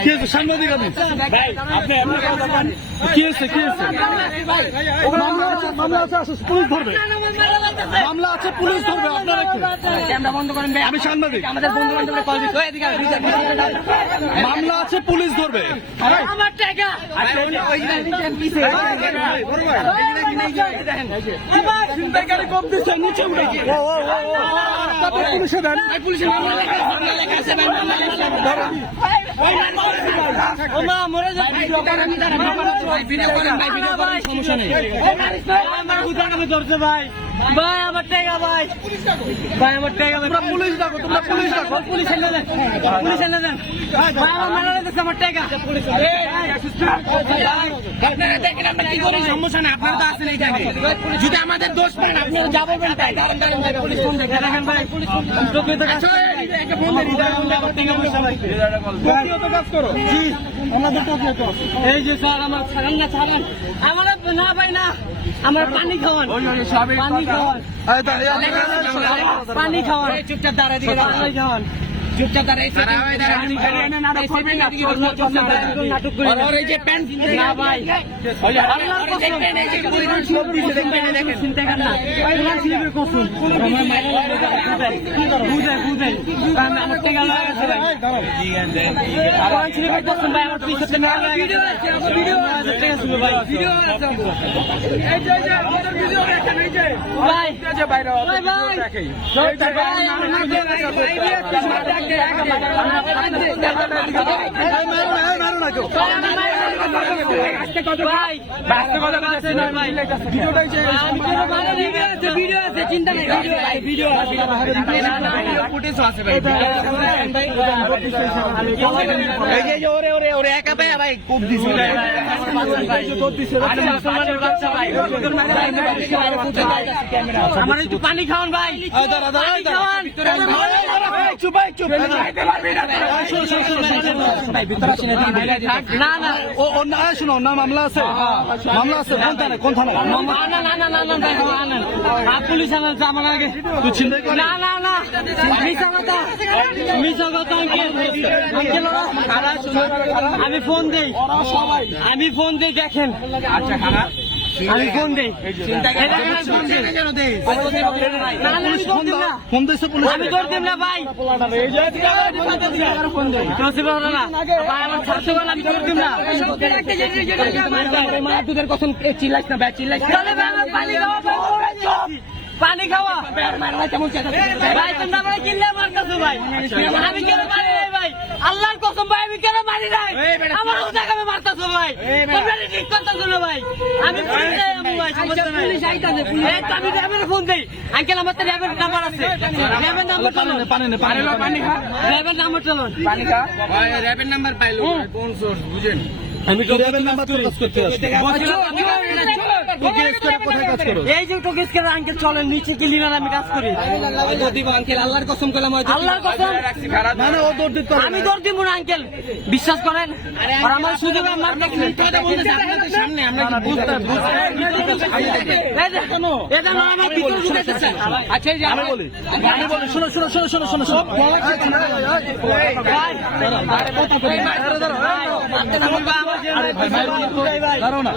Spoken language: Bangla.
কি হয়েছে সাংবাদিক আমি কি হয়েছে মামলা আছে পুলিশ ধরবে মামলা আছে পুলিশ ধরবে আপনারা কি ক্যামেরা বন্ধ করেন ভাই। আমি সাংবাদিক আমাদের বন্ধু বান্ধবরা কল দিচ্ছে এদিকে মামলা আছে পুলিশ ধরবে আমার টাকা গাড়ি কম দিচ্ছে নিচে উঠে পুলিশে দেন পুলিশের মামলা লেখা আছে ভাই, মামলা লেখা ভিডিও করেন ভাই, ভিডিও করেন, সমস্যা নেই। ভাই আমার টাকা ভাই আমার টাকা ভাই পুলিশ ডাকো তোমরা পুলিশ ডাকো পুলিশ এনে দেন ভাই আমার মারা লাগছে আমার টাকা আপনারা দেখেন আমরা কি করি সমস্যা না আপনারা তো আছেন এই জায়গায় যদি আমাদের দোষ পান আপনারা যাবেন তাই দাঁড়ান পুলিশ ফোন দেখেন ভাই পুলিশ ফোন একটা ফোন দেন আমার টাকা পয়সা ভাই কাজ করো জি আমাদের তো এই যে স্যার আমার ছাড়ান আমার না ভাই না আমার পানি খাওয়ান পানি খাওয়ান চুপচাপ দাঁড়ায় দিকে পানি খাওয়ান চুপচাপ দাঁড়ায় নাটক করে এই যে প্যান্ট না ভাই আল্লাহর কসম চিন্তা করেন না কোরআন শরীফের কসম আমার মাইরা বুঝেন আমার টাকা লাগাছে ভাই কোরআন শরীফের কসম ভাই আমার পিছনে মেলা লাগাছে ভিডিও আছে ঠিক আছে ভাই ভিডিও আছে এই যে আমাদের ভিডিও দেখেন এই যে ভাই যে বাইরে ভাই দেখেই ভাই আমার ভিডিও আছে চিন্তা নেই ভিডিও ওরে একা পাই ভাই খুব দিছে আমার একটু পানি খাওয়ান ভাই না না ও না শুনো না মামলা আছে কোন থানা পুলিশ আমার আগে তুই চিন্তাই কর না না না মিশা কথা আমি ফোন দেই দেখেন আচ্ছা খারাপ আমি ফোন দেই ফোন দিয়েছে পুলিশ আমি তোর দিম না ভাই আমার ছাড়তে পারেন আমি তোর দিম না তোদের কথা চিল্লাইস না ভাই চিল্লাইস পানি খাওয়া ভাই তোমরা আমার কিনলে মারতেছো ভাই আমি কেন মারি নাই ভাই আল্লাহর কসম ভাই আমি কেন মারি নাই আমার ওটাকে আমি মারতেছো ভাই তোমরা ঠিক করতেছো না ভাই আমি পুলিশে যাবো ভাই সমস্যা নাই পুলিশ আইতাছে আমি র্যাবের ফোন দেই আঙ্কেল আমার তো র্যাবের নাম্বার আছে র্যাবের নাম্বার চলো পানি খা র্যাবের নাম্বার চলো পানি খা ভাই র্যাবের নাম্বার পাইলো কোন সোর্স বুঝেন আমি কি র্যাবের নাম্বার তো কাজ করতে আসছি এই যে টোকেস করে আঙ্কেল চলেন নিচে গেলি না আমি কাজ করি দিব আঙ্কেল আল্লাহর কসম করলাম আল্লাহর কসম মানে ও দৌড় দিতে আমি দৌড় দিব না আঙ্কেল বিশ্বাস করেন আর আমার সুযোগ আমার সামনে আমরা বুঝতে এটা না আমার ভিতরে ঢুকাইতে চাই আচ্ছা এই যে আমি বলি শোনো দাঁড়াও না